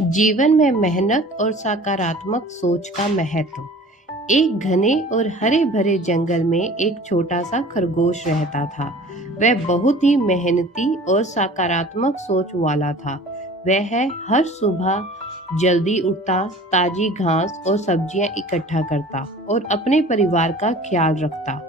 जीवन में मेहनत और सकारात्मक सोच का महत्व। एक घने और हरे भरे जंगल में एक छोटा सा खरगोश रहता था। वह बहुत ही मेहनती और सकारात्मक सोच वाला था। वह हर सुबह जल्दी उठता, ताजी घास और सब्जियां इकट्ठा करता और अपने परिवार का ख्याल रखता।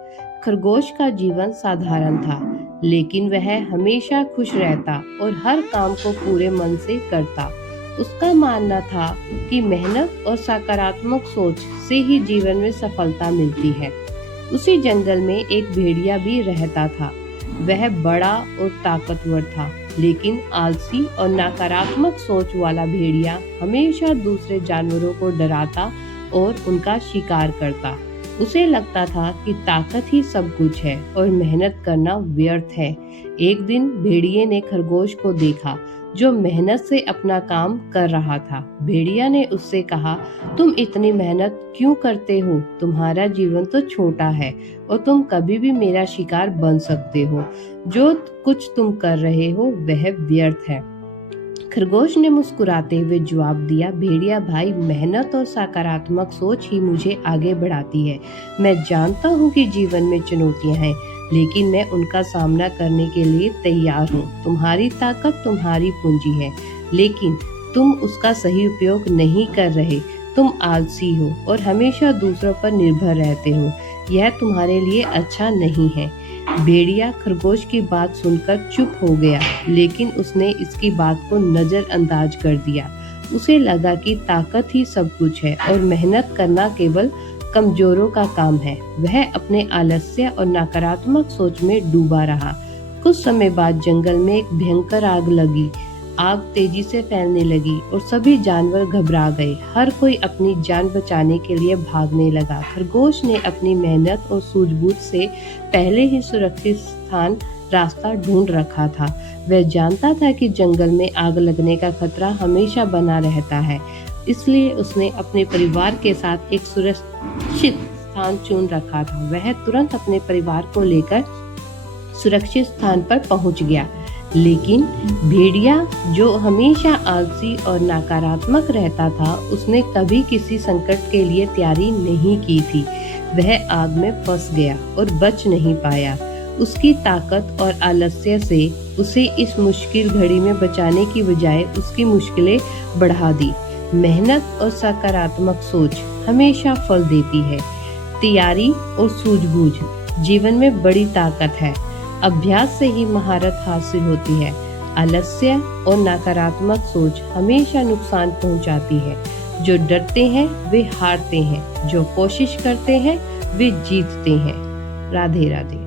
खरगोश का जीवन साधारण था, लेकिन वह हमेशा खुश रहता और हर काम को पूरे मन से करता। उसका मानना था कि मेहनत और सकारात्मक सोच से ही जीवन में सफलता मिलती है। उसी जंगल में एक भेड़िया भी रहता था। वह बड़ा और ताकतवर था, लेकिन आलसी और नकारात्मक सोच वाला भेड़िया हमेशा दूसरे जानवरों को डराता और उनका शिकार करता। उसे लगता था कि ताकत ही सब कुछ है और मेहनत करना व्यर्थ है। एक दिन भेड़िए ने खरगोश को देखा जो मेहनत से अपना काम कर रहा था। भेड़िया ने उससे कहा, तुम इतनी मेहनत क्यों करते हो? तुम्हारा जीवन तो छोटा है और तुम कभी भी मेरा शिकार बन सकते हो। जो कुछ तुम कर रहे हो वह व्यर्थ है। खरगोश ने मुस्कुराते हुए जवाब दिया, भेड़िया भाई, मेहनत और सकारात्मक सोच ही मुझे आगे बढ़ाती है। मैं जानता हूँ कि जीवन में चुनौतियाँ हैं, लेकिन मैं उनका सामना करने के लिए तैयार हूँ। तुम्हारी ताकत तुम्हारी पूंजी है, लेकिन तुम उसका सही उपयोग नहीं कर रहे। तुम आलसी हो और हमेशा दूसरों पर निर्भर रहते हो। यह तुम्हारे लिए अच्छा नहीं है। भेड़िया खरगोश की बात सुनकर चुप हो गया, लेकिन उसने इसकी बात को नजरअंदाज कर दिया। उसे लगा कि ताकत ही सब कुछ है और मेहनत करना केवल कमजोरों का काम है। वह अपने आलस्य और नकारात्मक सोच में डूबा रहा। कुछ समय बाद जंगल में एक भयंकर आग लगी। आग तेजी से फैलने लगी और सभी जानवर घबरा गए। हर कोई अपनी जान बचाने के लिए भागने लगा। खरगोश ने अपनी मेहनत और सूझबूझ से पहले ही सुरक्षित रास्ता ढूंढ रखा था। वह जानता था कि जंगल में आग लगने का खतरा हमेशा बना रहता है, इसलिए उसने अपने परिवार के साथ एक सुरक्षित स्थान चुन रखा था। वह तुरंत अपने परिवार को लेकर सुरक्षित स्थान पर पहुंच गया, लेकिन भेड़िया जो हमेशा आलसी और नकारात्मक रहता था, उसने कभी किसी संकट के लिए तैयारी नहीं की थी। वह आग में फंस गया और बच नहीं पाया। उसकी ताकत और आलस्य से उसे इस मुश्किल घड़ी में बचाने की बजाय उसकी मुश्किलें बढ़ा दी। मेहनत और सकारात्मक सोच हमेशा फल देती है। तैयारी और सूझबूझ जीवन में बड़ी ताकत है। अभ्यास से ही महारत हासिल होती है। आलस्य और नकारात्मक सोच हमेशा नुकसान पहुंचाती है। जो डरते हैं वे हारते हैं, जो कोशिश करते हैं वे जीतते हैं। राधे राधे।